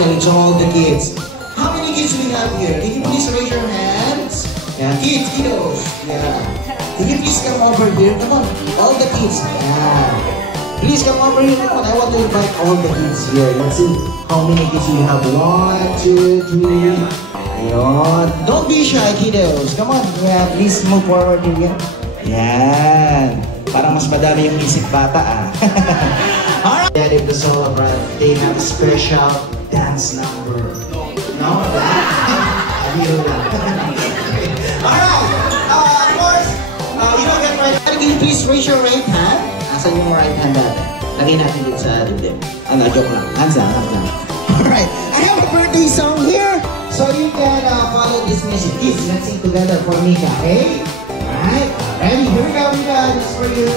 especially to all the kids. How many kids do we have here? Can you please raise your hands? Yeah, kids, kiddos. Yeah. Can you please come over here? Come on, all the kids. Yeah. Please come over here. Come on, I want to invite all the kids here. Let's see how many kids we have. 1, 2, 3. Ayan. Don't be shy, kiddos. Come on, yeah, please move forward here. Yan. Parang mas madami yung isip bata, ah. Alright. And if the solo brand, they have a special dance number. No? Alright. Of course, you don't get right. Can you please raise your right hand? Asan yung right hand natin? Lagay natin dito sa dibdib. Joke lang. Hands down, hands down. Alright. I have a birthday song here. So you can follow this music. Please, let's sing together for Mika, okay? Alright. Ready? Here we go, Mika. This is for you.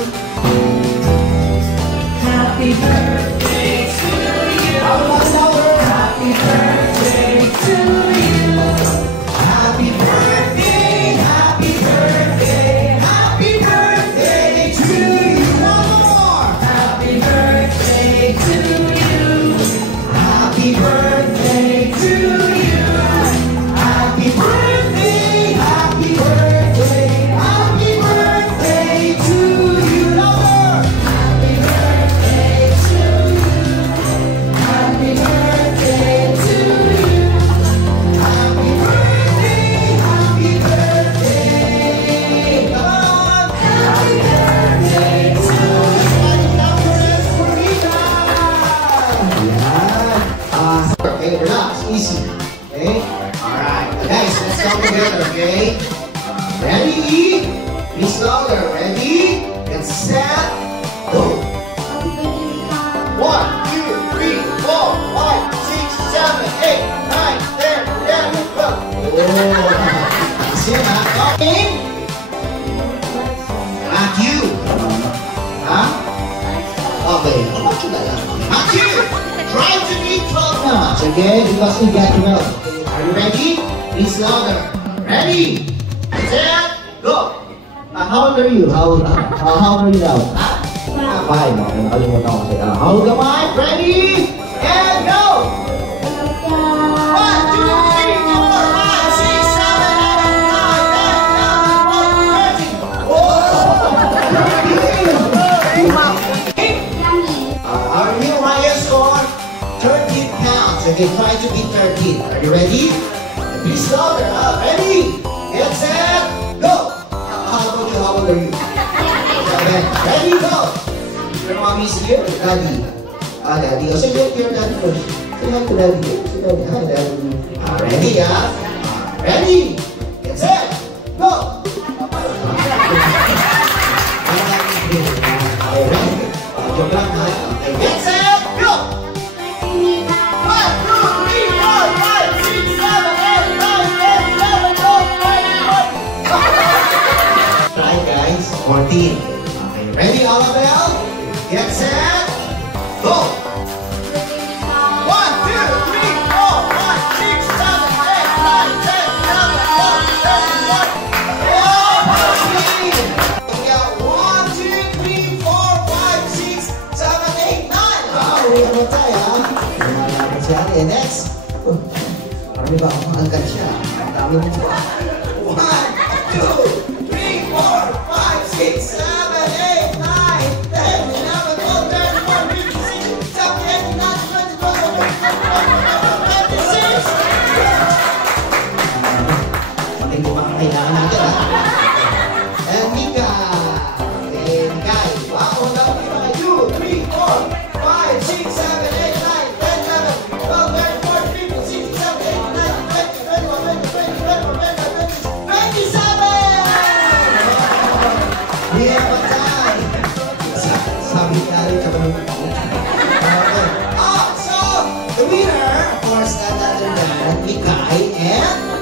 Happy birthday to you. Happy birthday to you. Happy birthday, happy birthday, happy birthday to you. One more. Happy birthday to you. Happy birthday to you. Happy birthday, happy birthday, happy birthday to you. No more. Happy birthday to you. Happy birthday to you. Happy birthday, happy birthday. Come on. Happy birthday to you. Okay, relax, easy. Okay? Alright. Guys, let's come together, okay? Ready? Please louder. Ready? Get set. Go. 1, 2, 3, 4, 5, 6, 7, 8, 9, 10, 11, 12. Oh, kasi na. Okay? Not you. Huh? Okay. Not you. Try to be 12 now. Okay? Because we got 12. Okay. Are you ready? Please louder. Ready? Set. Go. How old are you? How old are you now? 5. Okay, nakalimutan ko kasi. How old am I? Ready? And go! 1, 2, 3, 4, 5, 6, 7, 8, 9, 10, 11, 12, 13. Oh! Our new highest score, 13 pounds. Okay, try to be 13. Are you ready? Please louder. Ready? Get set. Go! How about you? How old are you? Okay, ready? Go! Your mommy is here? Daddy. Daddy. Oh, say your daddy first. Say hi to daddy. Say daddy. Hi, daddy. Ready, ready? Get set. Go! Okay, ready? Joke lang, ha? Okay, get set. Go! 1, 2, 3, 4, 5, 6, 7, 8, 9, 10, 11, 12, 13, 14. Try, guys. 14. Okay, ready, Alabel? Get set. Go! 1, 2, 3, 4, 5, 6, 7, 8, 9, 10, 11, 12, 13, 14. We got 1, 2, 3, 4, 5, 6, 7, 8, 9. Wow, we have a tie, ha? Malapit siya. Okay, next. Marami ba akong angkat siya? Ang dami mo siya. 1, 2, 3, 4, 5, 6, 7, 8, 9, 10, 11, 12, 13, 14, 15, 16, 17, 18, 19, 20, 21, 22, 23, 24, 25, 26. Pati mo bang kailangan natin, ha? And Mika. Okay, Mika. Wow, love you. 2, 3, 4, 5, 6, 7, 8, 9, 10, 11, 12, 13, 14, 15, 16, 17, 18, 19, 20, 21, 22, 23, 24, 25, 26, 27! We have a tie. Sabi niya rin ako ng so, the winner, of course, none other than Mikay and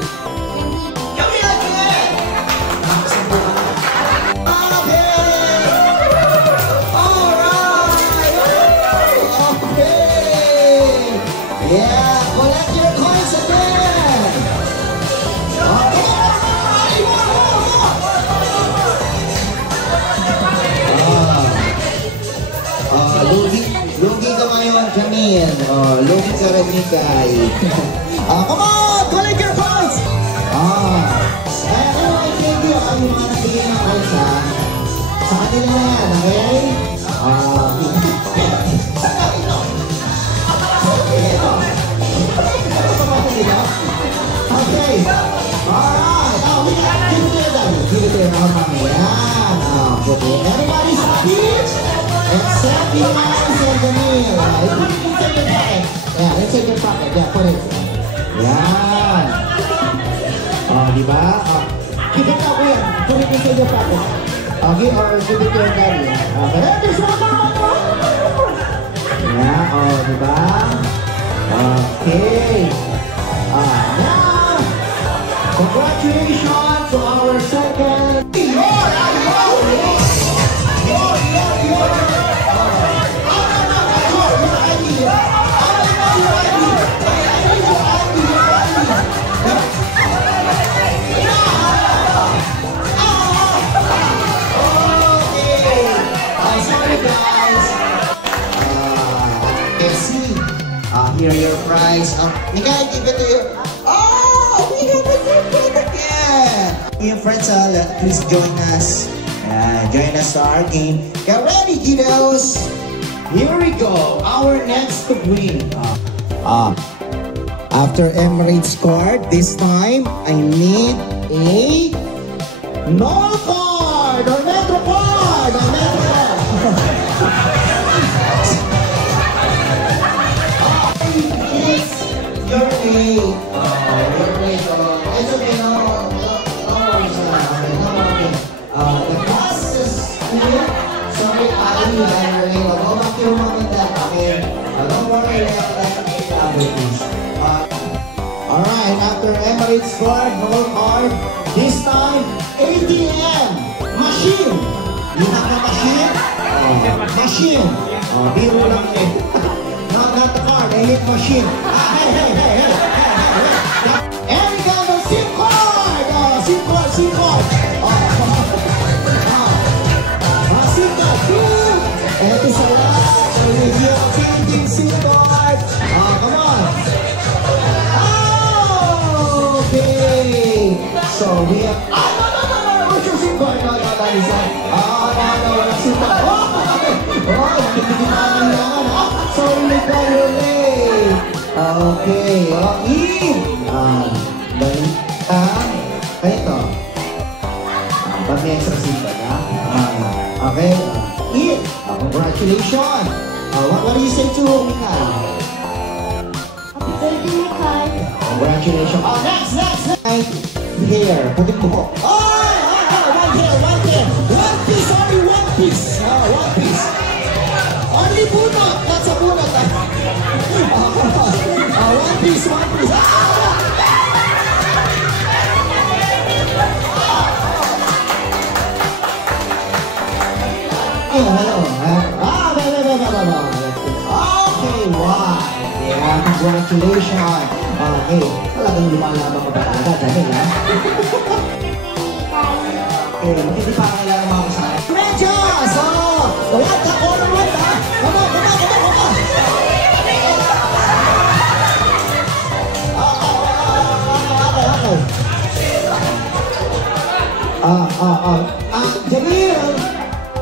Camille again! Okay! Alright! Okay! Yeah, collect your coins again! Lugi ka ngayon, Jamil. Lugi ka rin, Mika. guy. Come on! Collect your points! Anyway, thank you. Ang mga nagbigay ng points, ha? Sa kanila na yan, okay? Okay. Alright. We got to give it to them. Give it to them. Okay. Everybody's happy? Except you guys and the meal. Inside your pocket. Yeah, inside your pocket. Yeah, put it. Yan. Diba? Keep it up here. Put it inside your pocket. Okay, or give it to your daddy. Okay. There's one more. Yeah, diba? Okay. Now, congratulations to our second. Here your prize. I gotta give it to you. Oh, we have a good one again. You friends, please join us. Join us to our game. Get ready, kiddos. Here we go. Our next to win. After Emirates scored, this time I need a no card or Metro card or Metro card. You're late. You're late. It's okay. No worries. The class is clear. Sorry, I'm late. Go back to your mom and dad. Okay. Don't worry. Please. Alright, after Emirates scored, no card. This time, ATM machine. You have a machine? Machine. Biro lang eh. Not the card. I need machine. Hey. And we got a SIM card! SIM card! SIM card! Ito sa lahat. Review painting SIM card. Come on. Okay. So we have... No. Where's your SIM card? No, wala SIM card. Sorry, late. Okay, ito. Pag may extra simple, ha? Okay, congratulations. What do you say to Mikal? Happy birthday, Mikal. Congratulations. Next. Here, pati mo. One here. One piece, only one piece. One piece. Only bunot. That's a bunot. One piece. Hello. Okay, wow. Yeah, congratulations. Okay, talagang lumalaban ka ba talaga? Dahil, ha? Okay, hindi pa kailangan mga kasama. Rangers! What? Come on. Jamil,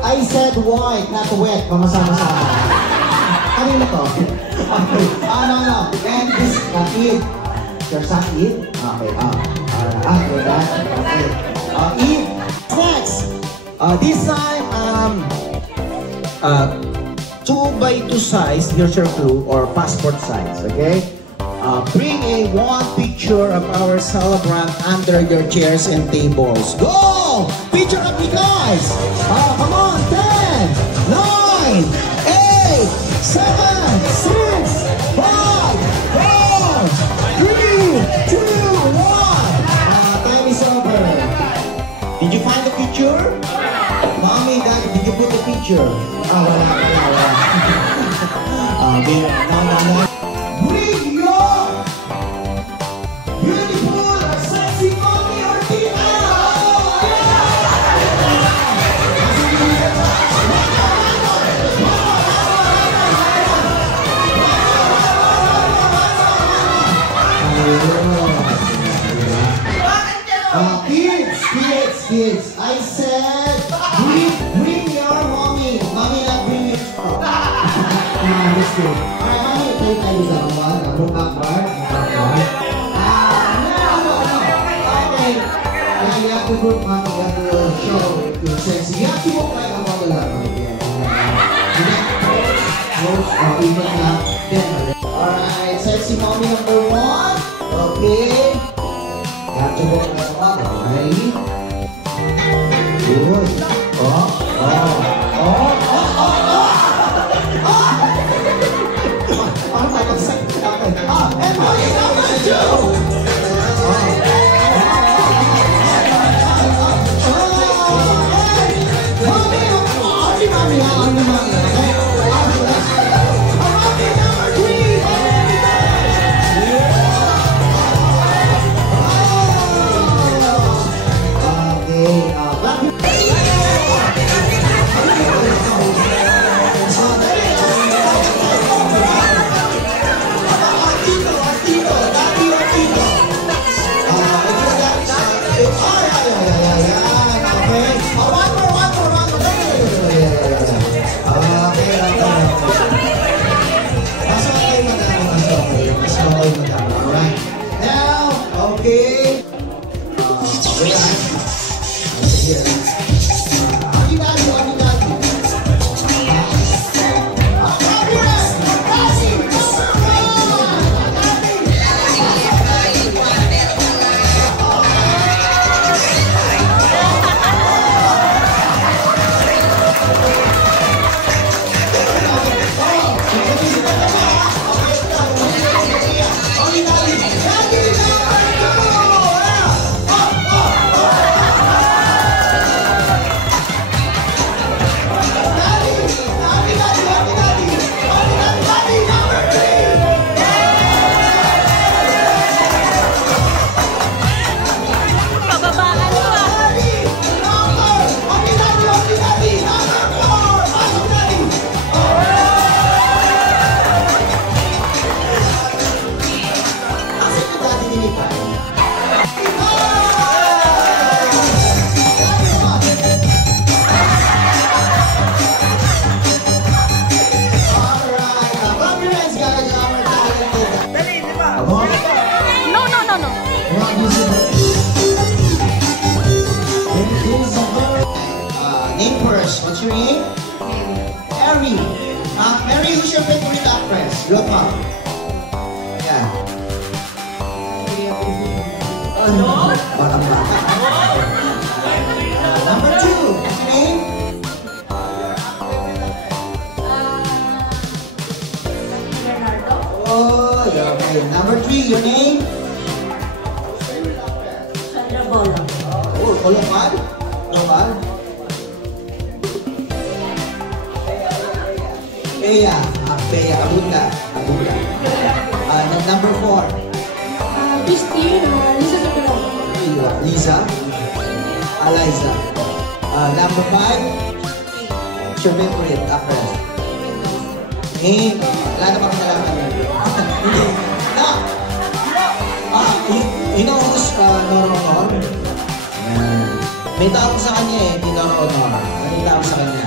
I said white, not wet. Mamasama-sama. Kanina to? Okay. No. And this, Eve. Your son, Eve? Okay. Okay. Eve. Next. This time, 2x2 size, here's your clue, or passport size, okay? Bring one picture of our celebrant under your chairs and tables. Go! Picture of you guys! Come on! 10, 9, 8, 7, 6, 5, 4, 3, 2, 1. Time is over. Did you find the picture? Mommy, Daddy, did you put the picture? Wala. Okay, no. Bring your beautiful, sexy mommy or Tina! Kids. I said, bring your mommy. Mommy, not bring your phone. Just kidding. Alright, mommy, play tayo sa one. Book backward. No. Okay. Yeah, you have to group, mommy. You have to show your sense. You have to walk like a model. Even na. Alright, sexy mommy number 1. Okay. You have to walk like a model. Ready? Good. Name first. What's your name? Mary. Mary, who's your favorite actress? Look up. Yeah. Batang bata. Number 2. What's your name? Oh, okay. Number 3. Your name? Sandra Bola. Oh, Kolopal? Kolopal? Bea, Abunda. Number 4. Christina, Lisa Sobrano. Lisa. Eliza. Number 5. What's your favorite actress? Name. Wala na bang nalaman yun? No. You know who's Nora Honor? May tawag sa kanya eh, hindi Nora Honor. Ano yung tawag sa kanya?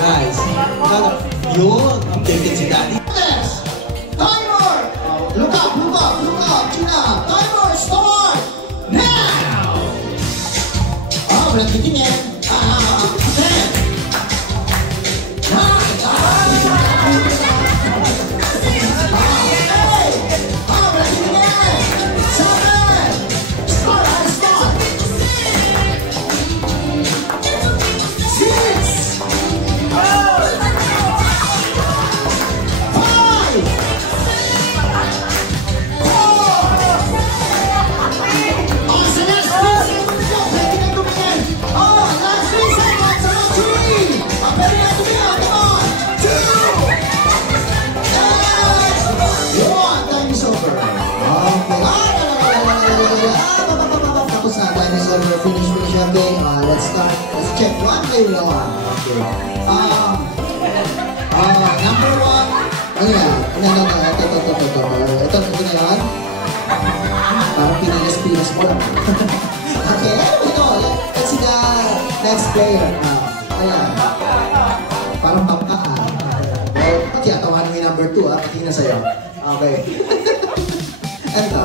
Guys, yun, updated si Daddy. Timer! Look up, China! Timer, start! Now! Oh, walang titingin. 10. 1. Okay. Number 1. Ano yan? Ito na yan. Parang pinilas-pilas mo lang. Okay, anyway, no. Let's see the next player. Ayan. Parang bangka okay, tawanan mo yung number 2 pati na sa'yo. Okay. Ito.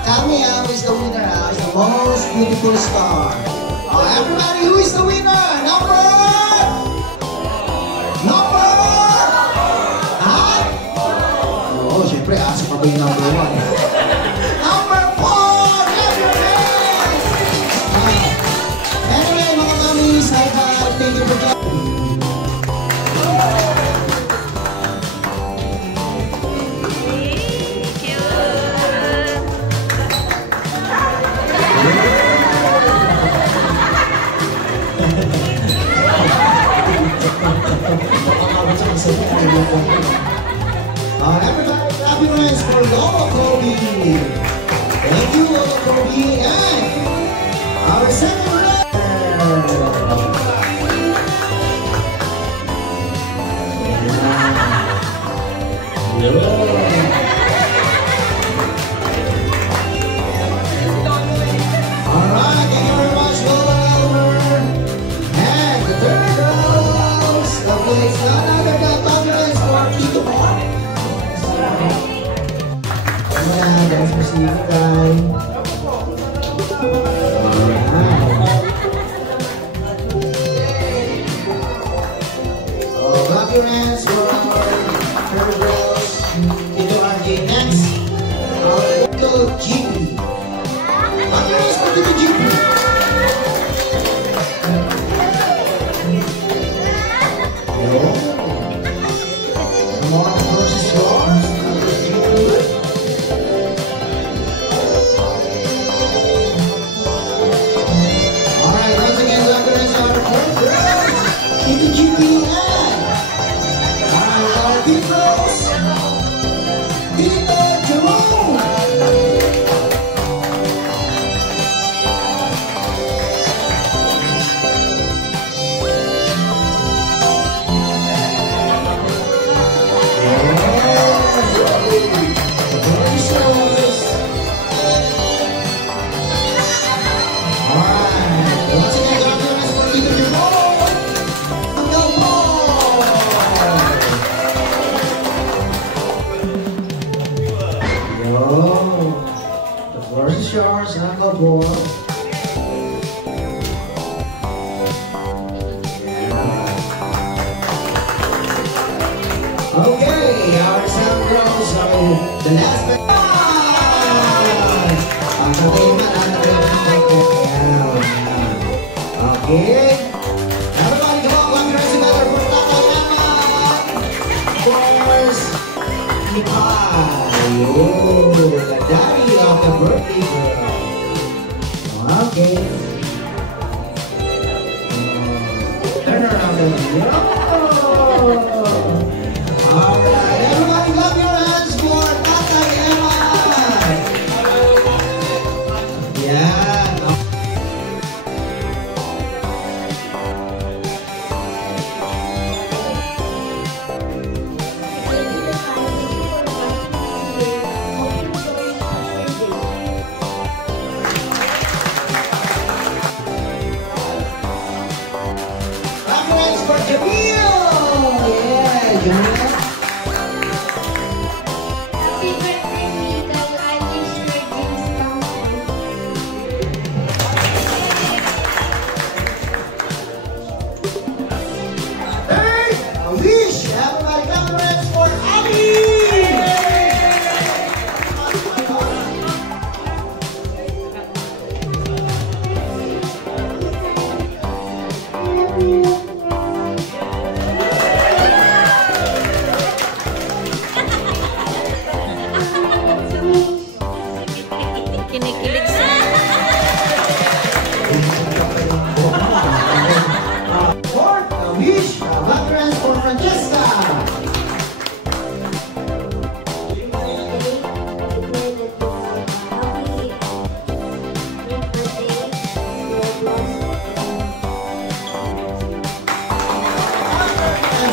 Kami who is the winner is the most beautiful star. Everybody, who is the winner? Number? Oh, syempre, asa pa ba yung number 1? Number 4! Get your hands! Anyway, mga mamis, high five. Thank you for joining. Everybody, clap your hands for Lola Kobe. Thank you, Lola Kobe. And our second runner. Alright, thank you very much, Lola. And the third rose. Okay, it's none other than Congress for Tito Mark. Ayan, guys, proceed tayo. Clap your hands for our third rose. Tito RJ next. Tito GP. Clap your hands for Tito GP. Come on, the rose is yours. Alright, once again, clap your hands for our third rose. Tito GP and our fifth rose, Tito Jerome. Yours, Uncle Boy. Okay, our sound girls are the last but okay. Everybody come on, one dress together for Boys, oh, the daddy of the birthday girl. Okay. Turn around the video. Alright, everybody clap your hands for Tatay Emma. Yeah. Kinikilig sa Wish, veterans for Francesca.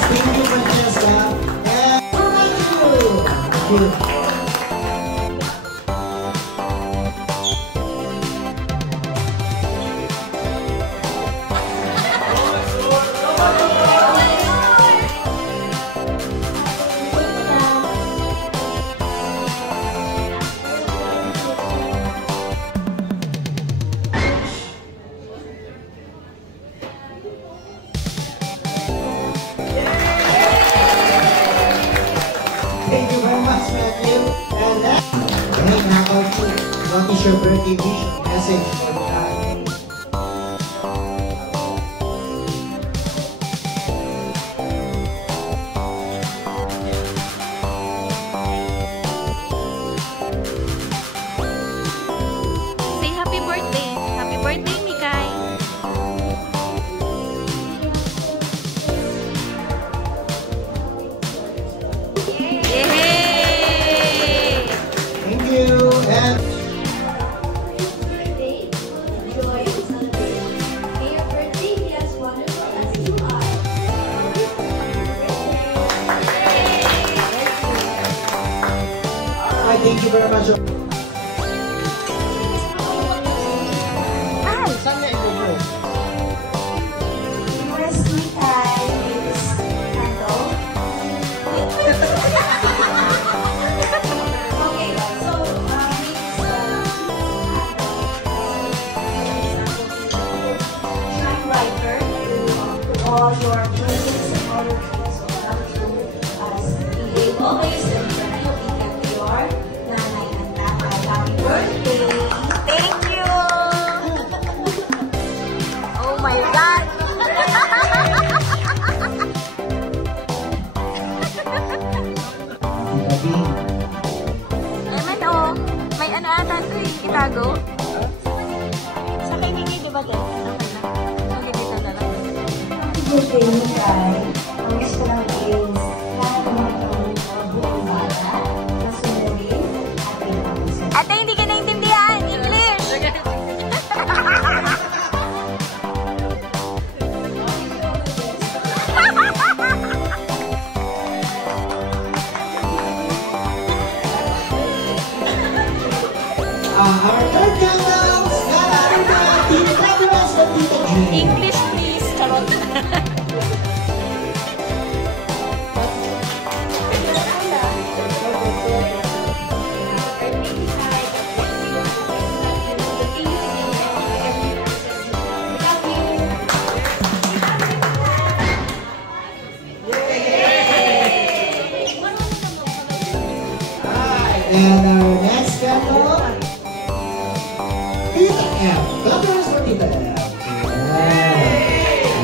Thank you, Francesca. And your birthday wish message for Kai? Say happy birthday. Happy birthday, Mikay. Yay! Thank you. And Birthday, enjoy and celebrate. May your birthday be as wonderful as you are. thank you very much. Yours, Mikay, is candle. Okay, so shine brighter to all your dreams and all your dreams will come true as we always and forever be kept your nanay and tatay. Happy birthday! Thank you! Oh my God! Ay, may ano ata ito eh, itago? Sa kay Nini, di ba din? Okay na. Okay, dito na lang. Happy birthday, Mikay. Ang wish ko lang is lahat naman ng buong bata na sumurin at pinapasal. Ate, hindi ka naintindihan! English! Our third countdowns, natin na Tita Fabulous at Tita G. English, please. Charot. And our next couple, Tita M. Fabulous for Tita M.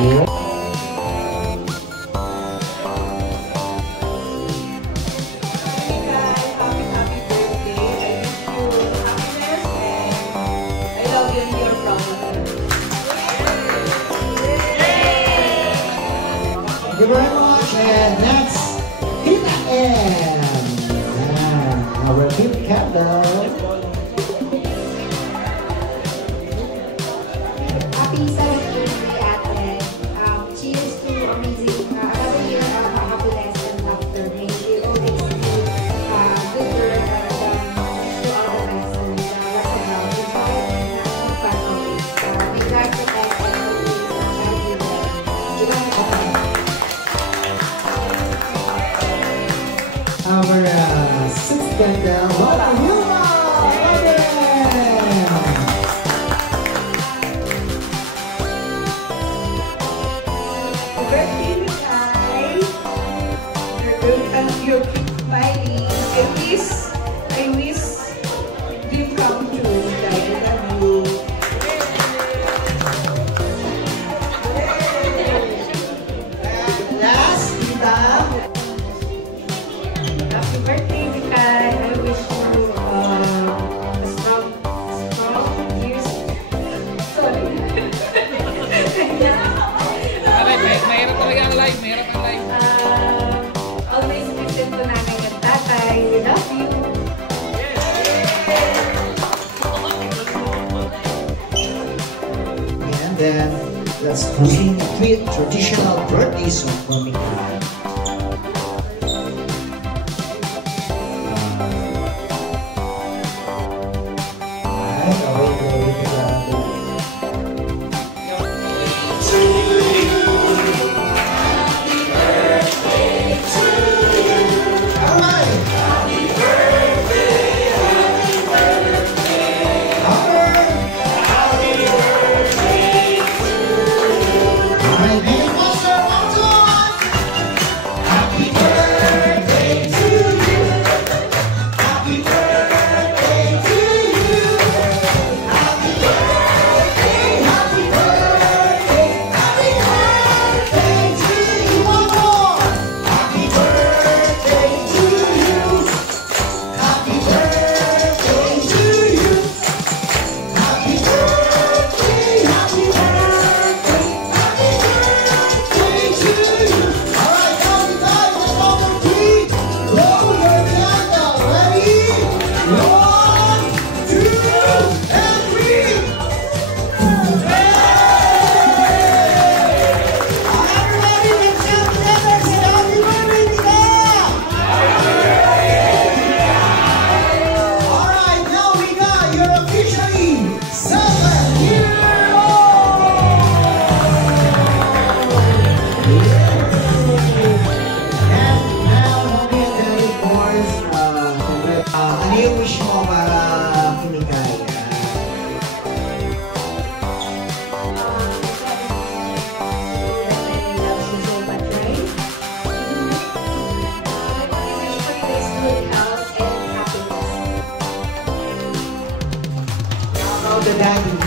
Yeah. Thank you very much. And next, Tita M. And our fifth countdown. Happy 7th birthday, Ate. Cheers to amazing another year of happiness and laughter. May you always be good girl and wish you all the best and lots of love. Enjoy and fun always. May God protect and always guide you there. Our sixth countdown, Lola Hilma. Birthday, Mikay. You're good and you keep smiling. I wish dream come true, Mikay. I love you. Last, Tita. Happy birthday, Mikay. I wish you a strong years. Sorry. Mahirap talaga ang live. Mahirap ang live. Always listen to nanay and tatay. We love you. And then, let's proceed with traditional birthday song for me. My name was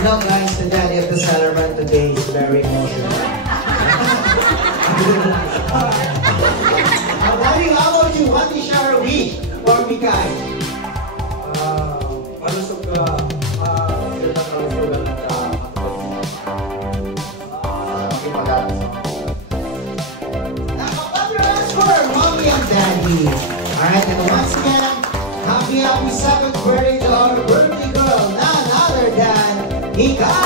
know, guys, the daddy of the celebrant today is very emotional. Daddy, how about you? What is your wish for Mikay? Malusog ka, yun ang kalusugan ng aking mag-alas. Congrats for mommy and daddy. Alright, and once again, happy 7th birthday to our birthday girl, none other than Mikay!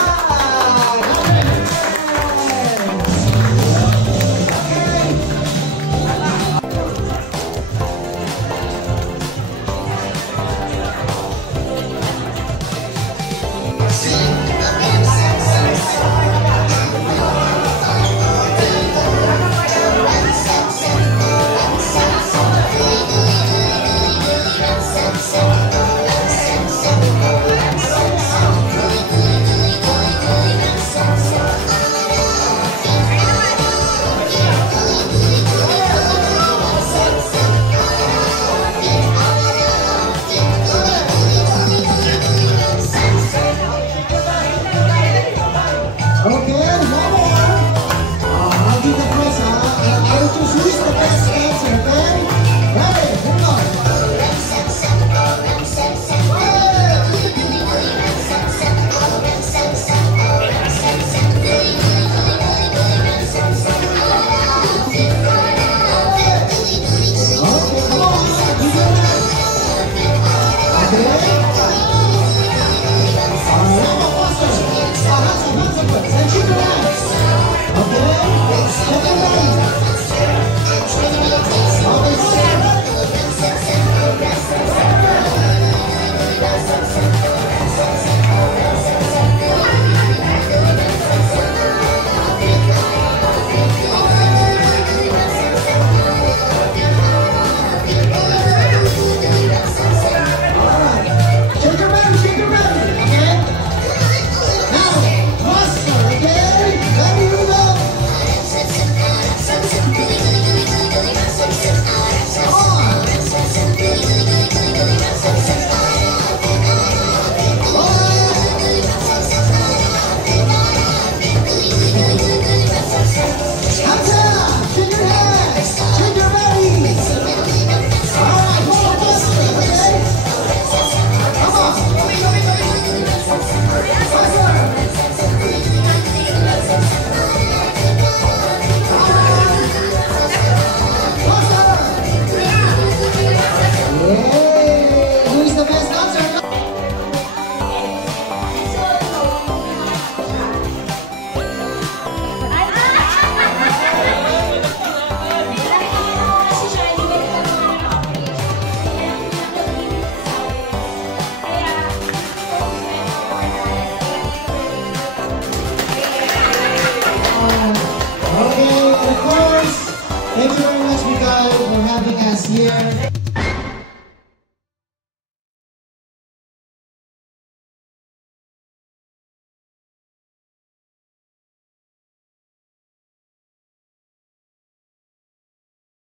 Thank you very much, Mikay, for having us here.